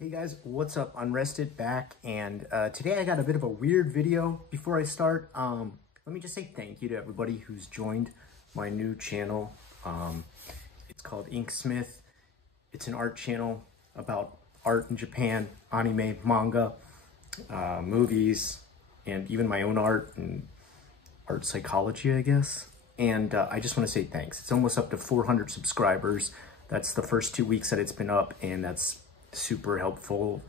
Hey guys, what's up? Unrested back, and today I got a bit of a weird video. Before I start, let me just say thank you to everybody who's joined my new channel. It's called Inksmith. It's an art channel about art in Japan, anime, manga, movies, and even my own art and art psychology, I guess. And I just want to say thanks. It's almost up to 400 subscribers. That's the first 2 weeks that it's been up, and that's super helpful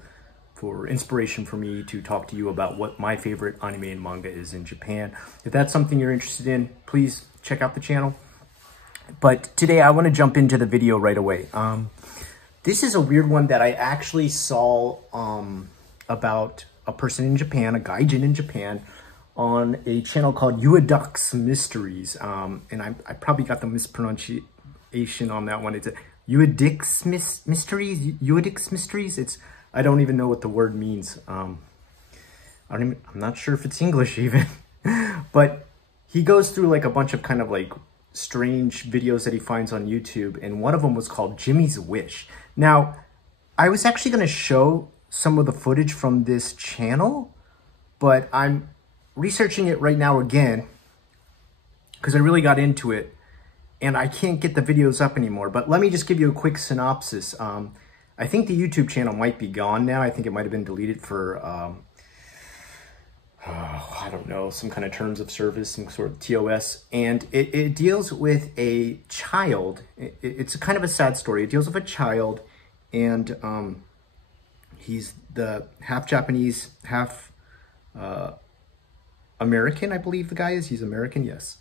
for inspiration for me to talk to you about what my favorite anime and manga is in Japan. If that's something you're interested in, please check out the channel. But today I want to jump into the video right away. This is a weird one that I actually saw about a person in Japan, a gaijin in Japan, on a channel called Ueduck's Mysteries. And I probably got the mispronunciation on that one. It's Ueduck's Mysteries. I don't even know what the word means. I'm not sure if it's English even, but he goes through like a bunch of kind of like strange videos that he finds on YouTube. And one of them was called Jimmy's Wish. Now, I was actually going to show some of the footage from this channel, but I'm researching it right now again because I really got into it. And I can't get the videos up anymore, but let me just give you a quick synopsis. I think the YouTube channel might be gone now. I think it might have been deleted for, I don't know, some kind of terms of service, some sort of TOS. And it deals with a child. It's a kind of a sad story. It deals with a child, and he's the half Japanese, half American, I believe the guy is. He's American, yes.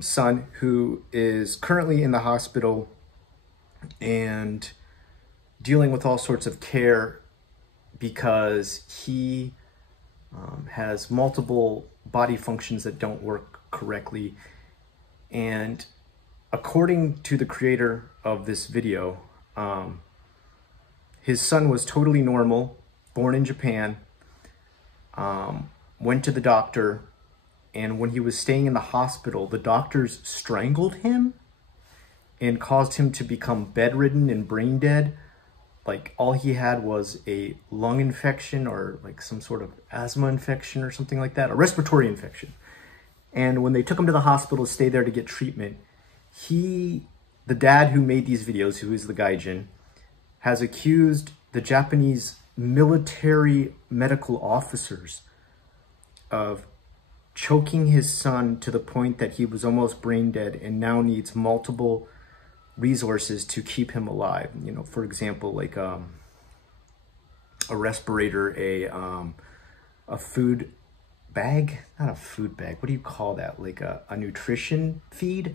Son who is currently in the hospital and dealing with all sorts of care because he has multiple body functions that don't work correctly. And according to the creator of this video, his son was totally normal, born in Japan, went to the doctor, and when he was staying in the hospital, the doctors strangled him and caused him to become bedridden and brain dead. Like all he had was a lung infection or like some sort of asthma infection or something like that, a respiratory infection. And when they took him to the hospital to stay there to get treatment, the dad who made these videos, who is the gaijin, has accused the Japanese military medical officers of choking his son to the point that he was almost brain dead and now needs multiple resources to keep him alive. You know, for example, like a respirator, a food bag, not a food bag. What do you call that? Like a nutrition feed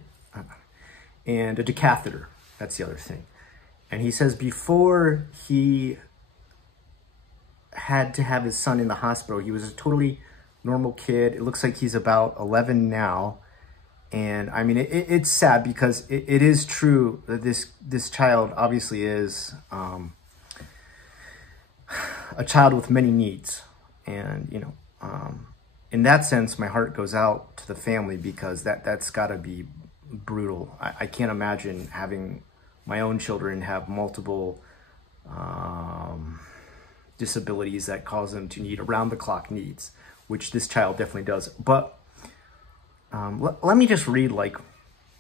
and a decatheter. That's the other thing. And he says before he had to have his son in the hospital, he was a totally normal kid. It looks like he's about 11 now. And I mean, it's sad because it is true that this child obviously is a child with many needs. And, you know, in that sense, my heart goes out to the family because that's gotta be brutal. I can't imagine having my own children have multiple disabilities that cause them to need around-the-clock needs, which this child definitely does. But let me just read like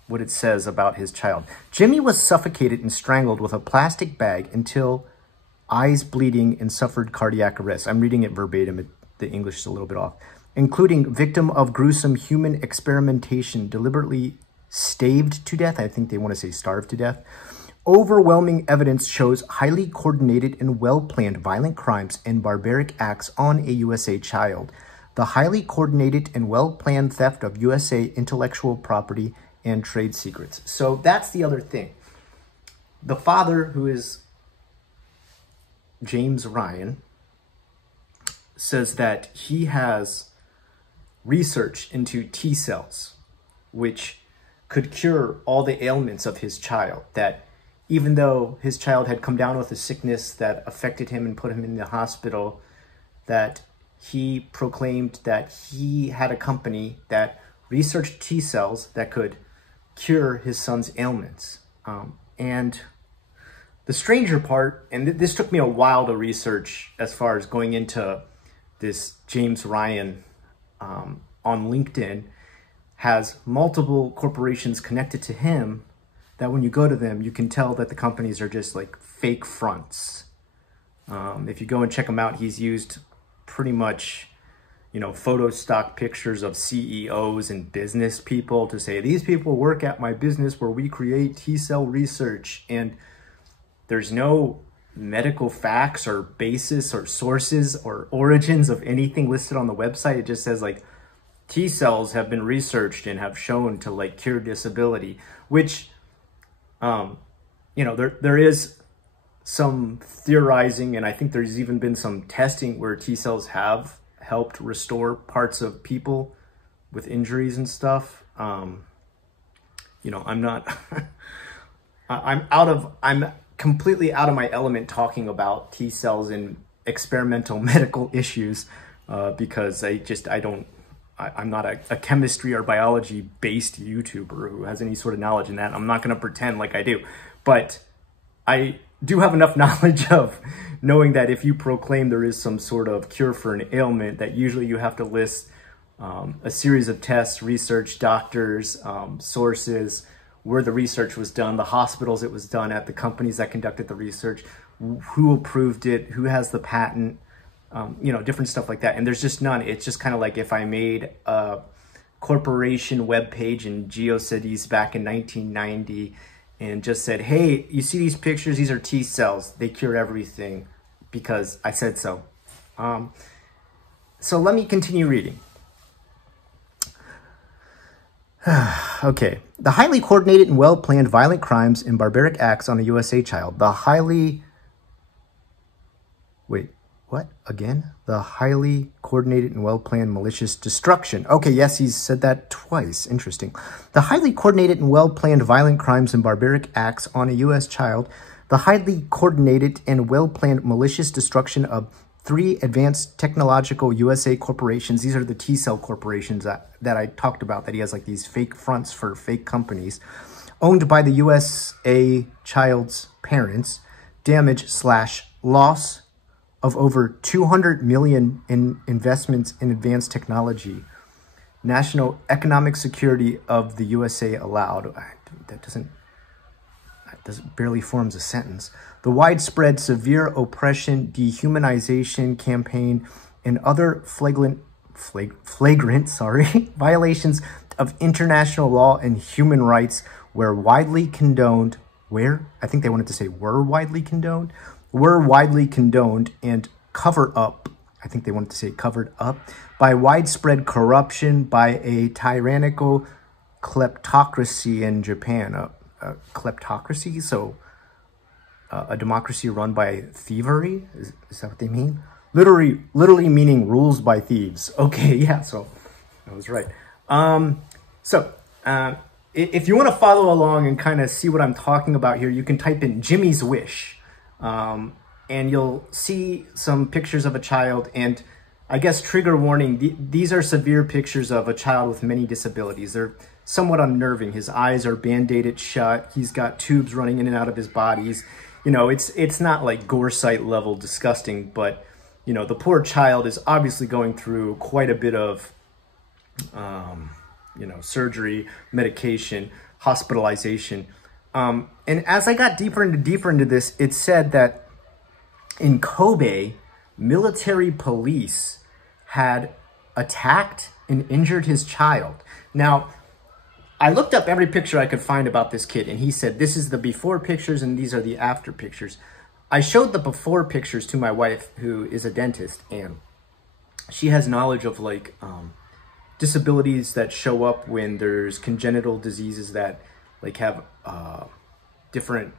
what it says about his child. Jimmy was suffocated and strangled with a plastic bag until eyes bleeding and suffered cardiac arrest. I'm reading it verbatim. The English is a little bit off. Including victim of gruesome human experimentation, deliberately staved to death. I think they want to say starved to death. Overwhelming evidence shows highly coordinated and well-planned violent crimes and barbaric acts on a USA child. The highly coordinated and well-planned theft of USA intellectual property and trade secrets. So that's the other thing. The father, who is James Ryan, says that he has research into T cells, which could cure all the ailments of his child. That even though his child had come down with a sickness that affected him and put him in the hospital, that he proclaimed that he had a company that researched T cells that could cure his son's ailments. And the stranger part, and this took me a while to research as far as going into this James Ryan on LinkedIn, has multiple corporations connected to him that when you go to them, you can tell that the companies are just like fake fronts. If you go and check him out, he's used pretty much, you know, photo stock pictures of CEOs and business people to say, these people work at my business where we create T-cell research. And there's no medical facts or basis or sources or origins of anything listed on the website. It just says like T cells have been researched and have shown to like cure disability, which, you know, there is some theorizing, and I think there's even been some testing where T cells have helped restore parts of people with injuries and stuff. You know, I'm not, I'm completely out of my element talking about T cells and experimental medical issues, because I'm not a chemistry or biology based YouTuber who has any sort of knowledge in that. I'm not going to pretend like I do, but I do have enough knowledge of knowing that if you proclaim there is some sort of cure for an ailment, that usually you have to list a series of tests, research, doctors, sources, where the research was done, the hospitals it was done at, the companies that conducted the research, who approved it, who has the patent, you know, different stuff like that. And there's just none. It's just kind of like if I made a corporation webpage in GeoCities back in 1990 and just said, hey, you see these pictures? These are T cells. They cure everything because I said so. So let me continue reading. Okay. The highly coordinated and well-planned violent crimes and barbaric acts on a USA child. The highly coordinated and well-planned malicious destruction. Okay, yes, he's said that twice. Interesting. The highly coordinated and well-planned violent crimes and barbaric acts on a U.S. child. The highly coordinated and well-planned malicious destruction of 3 advanced technological USA corporations. These are the T-cell corporations that I talked about, that he has like these fake fronts for fake companies, owned by the USA child's parents. Damage/loss of over 200 million in investments in advanced technology. National economic security of the USA allowed. That barely forms a sentence. The widespread severe oppression, dehumanization campaign, and other flagrant violations of international law and human rights were widely condoned. I think they wanted to say were widely condoned and cover up. I think they wanted to say covered up by widespread corruption by a tyrannical kleptocracy in Japan. Kleptocracy, so a democracy run by thievery. Is that what they mean? Literally meaning rules by thieves. Okay, yeah. So I was right. If you want to follow along and kind of see what I'm talking about here, you can type in Jimmy's Wish. And you'll see some pictures of a child, and I guess trigger warning, these are severe pictures of a child with many disabilities. They're somewhat unnerving. His eyes are band-aided shut. He's got tubes running in and out of his bodies. You know, it's not like gore site level disgusting, but you know, the poor child is obviously going through quite a bit of, you know, surgery, medication, hospitalization. And as I got deeper into this, it said that in Kobe, military police had attacked and injured his child. Now, I looked up every picture I could find about this kid, and he said, this is the before pictures and these are the after pictures. I showed the before pictures to my wife, who is a dentist, and she has knowledge of like disabilities that show up when there's congenital diseases that like have different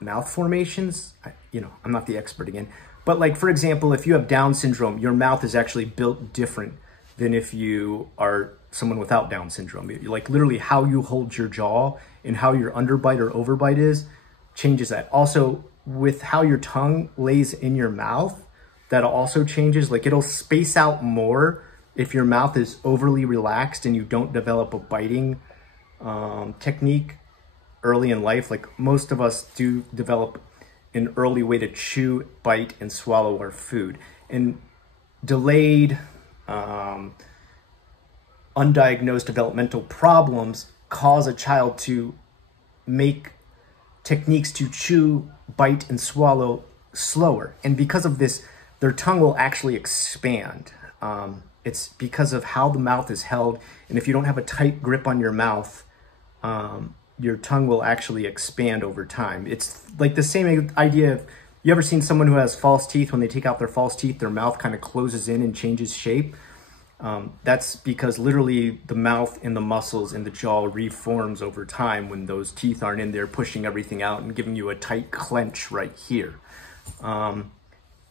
mouth formations. You know, I'm not the expert again, but like, for example, if you have Down syndrome, your mouth is actually built different than if you are someone without Down syndrome. Like literally how you hold your jaw and how your underbite or overbite is changes that. Also with how your tongue lays in your mouth, that also changes. Like it'll space out more if your mouth is overly relaxed and you don't develop a biting technique early in life. Like most of us do develop an early way to chew, bite, and swallow our food. And delayed, undiagnosed developmental problems cause a child to make techniques to chew, bite, and swallow slower. And because of this, their tongue will actually expand. It's because of how the mouth is held. And if you don't have a tight grip on your mouth, your tongue will actually expand over time. It's like the same idea of, you ever seen someone who has false teeth? When they take out their false teeth, their mouth kind of closes in and changes shape. That's because literally the mouth and the muscles in the jaw reforms over time when those teeth aren't in there pushing everything out and giving you a tight clench right here.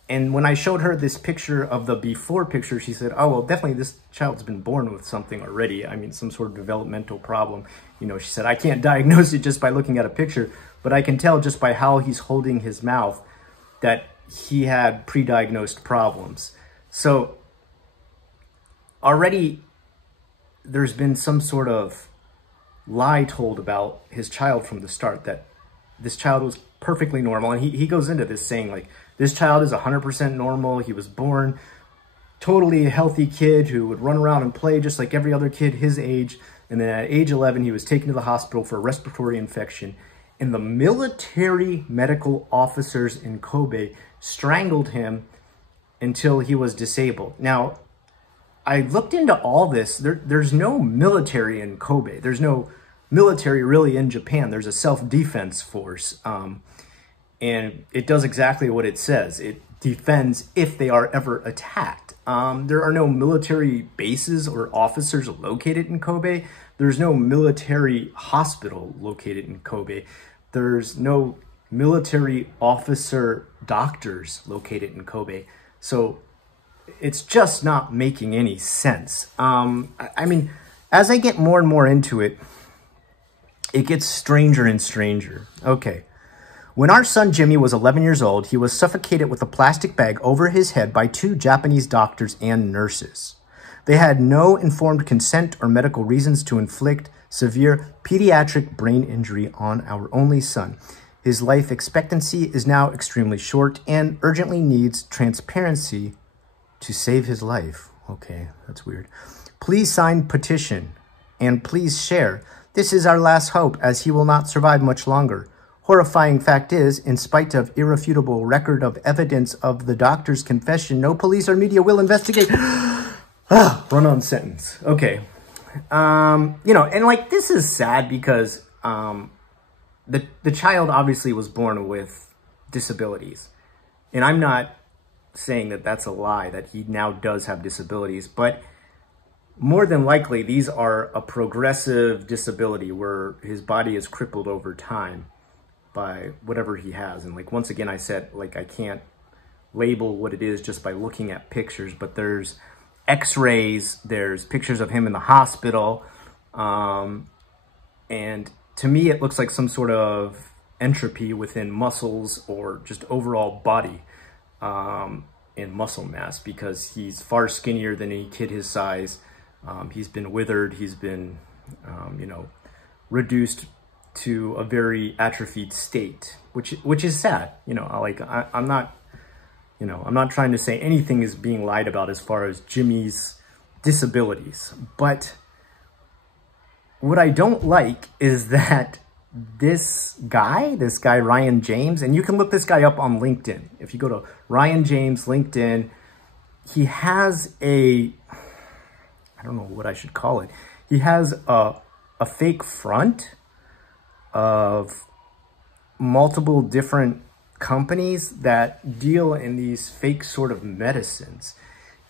And when I showed her this picture of the before picture, she said, oh, well, definitely this child's been born with something already. I mean, some sort of developmental problem. You know, she said, I can't diagnose it just by looking at a picture, but I can tell just by how he's holding his mouth that he had pre-diagnosed problems. So already there's been some sort of lie told about his child from the start, that this child was perfectly normal. And he goes into this saying, like, this child is 100% normal. He was born totally a healthy kid who would run around and play just like every other kid his age. And then at age 11, he was taken to the hospital for a respiratory infection. And the military medical officers in Kobe strangled him until he was disabled. Now, I looked into all this. There's no military in Kobe. There's no military really in Japan. There's a self-defense force. And it does exactly what it says. It defends if they are ever attacked. There are no military bases or officers located in Kobe. There's no military hospital located in Kobe. There's no military officer doctors located in Kobe. So it's just not making any sense. I mean, as I get more and more into it, it gets stranger and stranger. Okay. When our son Jimmy was 11 years old, he was suffocated with a plastic bag over his head by 2 Japanese doctors and nurses. They had no informed consent or medical reasons to inflict severe pediatric brain injury on our only son. His life expectancy is now extremely short and urgently needs transparency to save his life. Okay, that's weird. Please sign petition and please share. This is our last hope, as he will not survive much longer. Horrifying fact is, in spite of irrefutable record of evidence of the doctor's confession, no police or media will investigate. Run-on sentence. Okay. You know, and like, this is sad because the child obviously was born with disabilities. And I'm not saying that that's a lie, that he now does have disabilities, but more than likely, these are a progressive disability where his body is crippled over time by whatever he has. And like, once again, I said, like, I can't label what it is just by looking at pictures, but there's x-rays, there's pictures of him in the hospital. And to me, it looks like some sort of entropy within muscles or just overall body and muscle mass, because he's far skinnier than any kid his size. He's been withered. He's been, you know, reduced to a very atrophied state, which is sad. You know, like, I'm not, you know, I'm not trying to say anything is being lied about as far as Jimmy's disabilities. But what I don't like is that this guy, Ryan James, and you can look this guy up on LinkedIn. If you go to Ryan James LinkedIn, he has I don't know what I should call it. He has a fake front of multiple different companies that deal in these fake sort of medicines.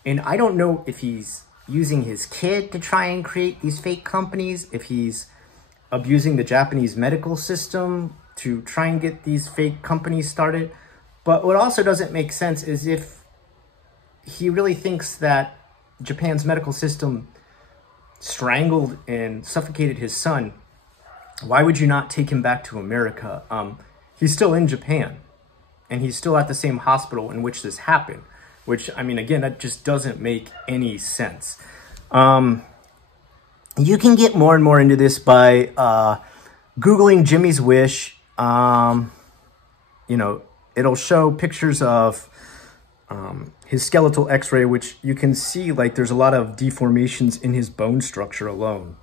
And I don't know if he's using his kid to try and create these fake companies, if he's abusing the Japanese medical system to try and get these fake companies started. But what also doesn't make sense is if he really thinks that Japan's medical system strangled and suffocated his son, why would you not take him back to America? He's still in Japan, and he's still at the same hospital in which this happened, which, I mean, again, that just doesn't make any sense. You can get more and more into this by Googling Jimmy's Wish. You know, it'll show pictures of his skeletal x-ray, which you can see like there's a lot of deformations in his bone structure alone.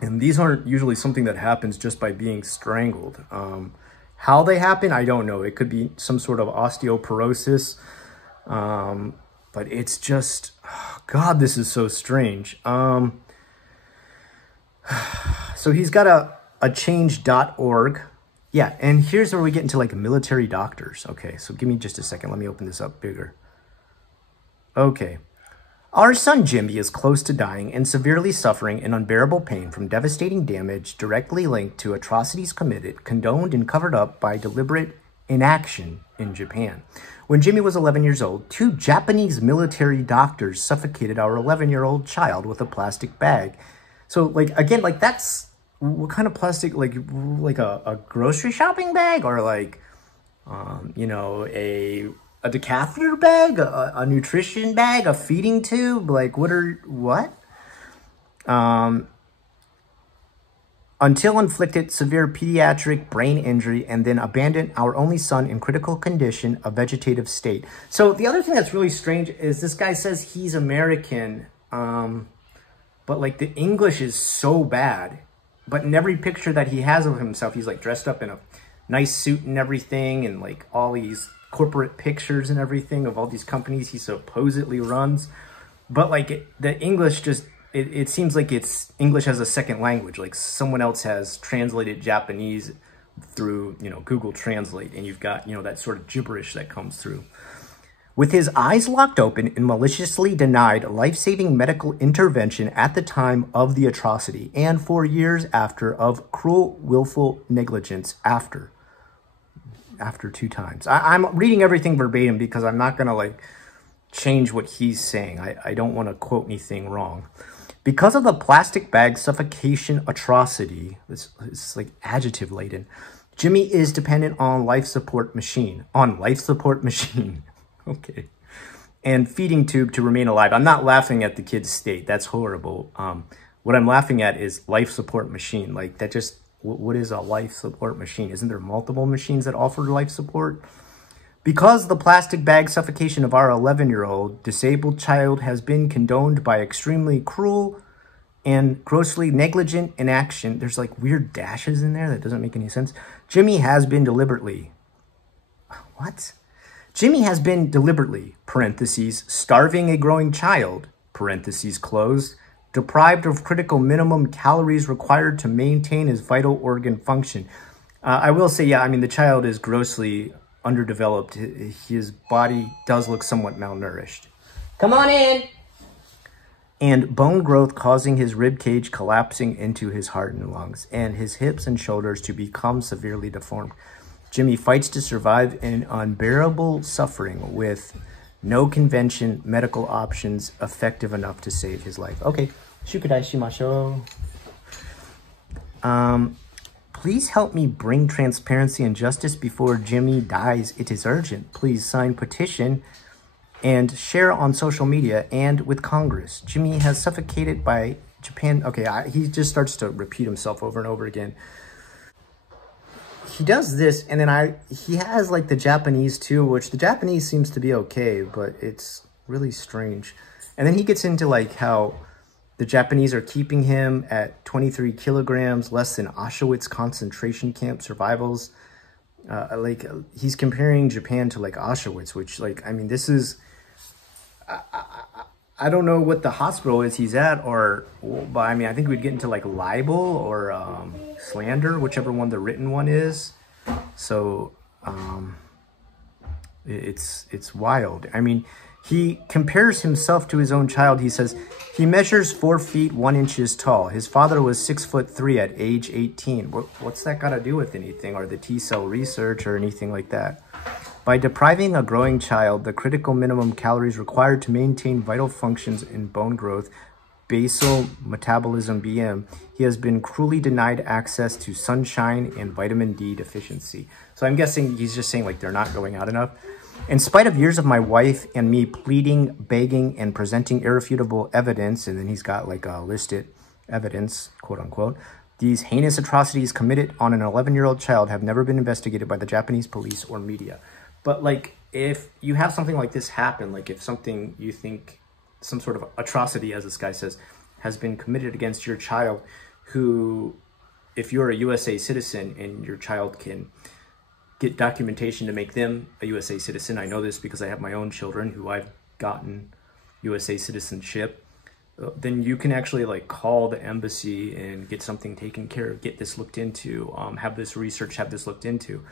And these aren't usually something that happens just by being strangled. How they happen, I don't know. It could be some sort of osteoporosis. But it's just, oh God, this is so strange. So he's got a change.org. Yeah, and here's where we get into like military doctors. Okay, so give me just a second. Let me open this up bigger. Okay. Our son Jimmy is close to dying and severely suffering in unbearable pain from devastating damage directly linked to atrocities committed, condoned, and covered up by deliberate inaction in Japan. When Jimmy was 11 years old, 2 Japanese military doctors suffocated our 11-year-old child with a plastic bag. So, like, again, like, that's, what kind of plastic, like a grocery shopping bag, or like, you know, a decatheter bag, a nutrition bag, a feeding tube? Like, what? Until inflicted severe pediatric brain injury and then abandoned our only son in critical condition, a vegetative state. So the other thing that's really strange is this guy says he's American, but like the English is so bad. But in every picture that he has of himself, he's like dressed up in a nice suit and everything, and like all these corporate pictures and everything of all these companies he supposedly runs. But like the English just, it seems like it's English as a second language. Like someone else has translated Japanese through, you know, Google Translate, and you've got, you know, that sort of gibberish that comes through. With his eyes locked open and maliciously denied life-saving medical intervention at the time of the atrocity and for years after of cruel, willful negligence after 2 times. I'm reading everything verbatim because I'm not going to like change what he's saying. I don't want to quote anything wrong. Because of the plastic bag suffocation atrocity, it's like adjective laden, Jimmy is dependent on life support machine. Okay. And feeding tube to remain alive. I'm not laughing at the kid's state. That's horrible. What I'm laughing at is life support machine. Like that just, what is a life support machine? Isn't there multiple machines that offer life support? Because the plastic bag suffocation of our 11-year-old disabled child has been condoned by extremely cruel and grossly negligent inaction. There's like weird dashes in there that doesn't make any sense. Jimmy has been deliberately, parentheses, starving a growing child, parentheses closed, deprived of critical minimum calories required to maintain his vital organ function. I will say, yeah, I mean, the child is grossly underdeveloped. His body does look somewhat malnourished. Come on in. And bone growth causing his rib cage collapsing into his heart and lungs, and his hips and shoulders to become severely deformed. Jimmy fights to survive in unbearable suffering with no convention medical options effective enough to save his life. Okay, shukudai shimashou. Please help me bring transparency and justice before Jimmy dies. It is urgent. Please sign petition and share on social media and with Congress. Jimmy has suffocated by Japan. Okay, he just starts to repeat himself over and over again. He does this, and then he has like the Japanese too, which the Japanese seems to be okay, but it's really strange. And then he gets into like how the Japanese are keeping him at 23 kilograms, less than Auschwitz concentration camp survivals. Like he's comparing Japan to like Auschwitz, which like, I mean, this is, I don't know what the hospital is he's at, but I mean, I think we'd get into like libel or slander, whichever one the written one is. So it's wild. I mean, he compares himself to his own child. He says he measures 4 feet 1 inches tall. His father was 6'3" at age 18. What's that got to do with anything, or the T-cell research or anything like that? By depriving a growing child the critical minimum calories required to maintain vital functions in bone growth, basal metabolism (BM), he has been cruelly denied access to sunshine and vitamin D deficiency. So I'm guessing he's just saying like they're not going out enough. In spite of years of my wife and me pleading, begging, and presenting irrefutable evidence, and then he's got like a listed evidence, quote unquote, these heinous atrocities committed on an 11-year-old child have never been investigated by the Japanese police or media. But like, if you have something like this happen, like if something you think, some sort of atrocity, as this guy says, has been committed against your child, who, if you're a USA citizen and your child can get documentation to make them a USA citizen, I know this because I have my own children who I've gotten USA citizenship, then you can actually like call the embassy and get something taken care of, get this looked into, have this research, have this looked into.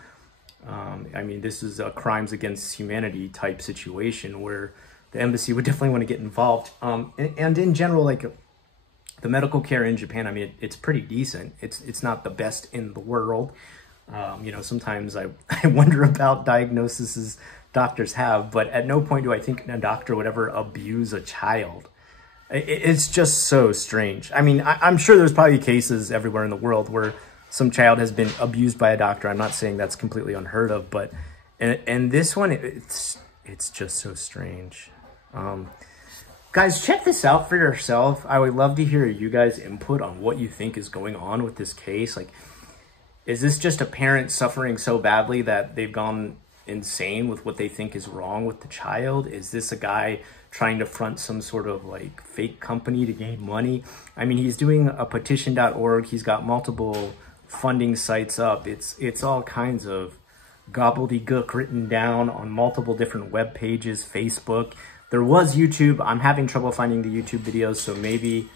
I mean, this is a crimes against humanity type situation where the embassy would definitely want to get involved. And in general, like the medical care in Japan, I mean, it's pretty decent. It's not the best in the world. You know, sometimes I wonder about diagnoses doctors have, but at no point do I think a doctor would ever abuse a child. It's just so strange. I mean, I'm sure there's probably cases everywhere in the world where some child has been abused by a doctor. I'm not saying that's completely unheard of, but and this one, it's just so strange. Guys, check this out for yourself. I would love to hear you guys' input on what you think is going on with this case. Like, is this just a parent suffering so badly that they've gone insane with what they think is wrong with the child? Is this a guy trying to front some sort of like fake company to gain money? I mean, he's doing a petition.org. He's got multiple funding sites up. It's all kinds of gobbledygook written down on multiple different web pages, Facebook. There was YouTube. I'm having trouble finding the YouTube videos, so maybe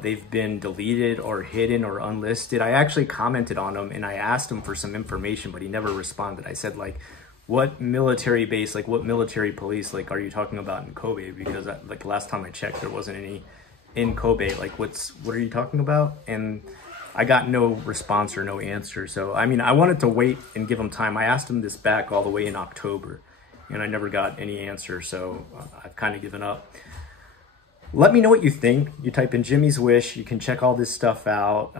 they've been deleted or hidden or unlisted. I actually commented on them and I asked him for some information, but he never responded. I said, like, what military base, like what military police, like, are you talking about in Kobe? Because like last time I checked, there wasn't any in Kobe. Like, what are you talking about? And I got no response or no answer. So, I mean, I wanted to wait and give him time. I asked him this back all the way in October and I never got any answer. So I've kind of given up. Let me know what you think. You type in Jimmy's Wish. You can check all this stuff out.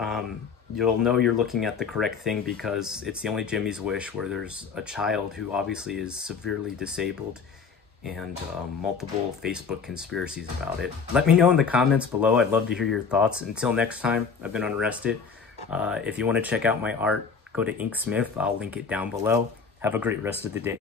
You'll know you're looking at the correct thing because it's the only Jimmy's Wish where there's a child who obviously is severely disabled and multiple Facebook conspiracies about it. Let me know in the comments below. I'd love to hear your thoughts. Until next time, I've been Unrested. If you want to check out my art, go to Inksmith. I'll link it down below. Have a great rest of the day.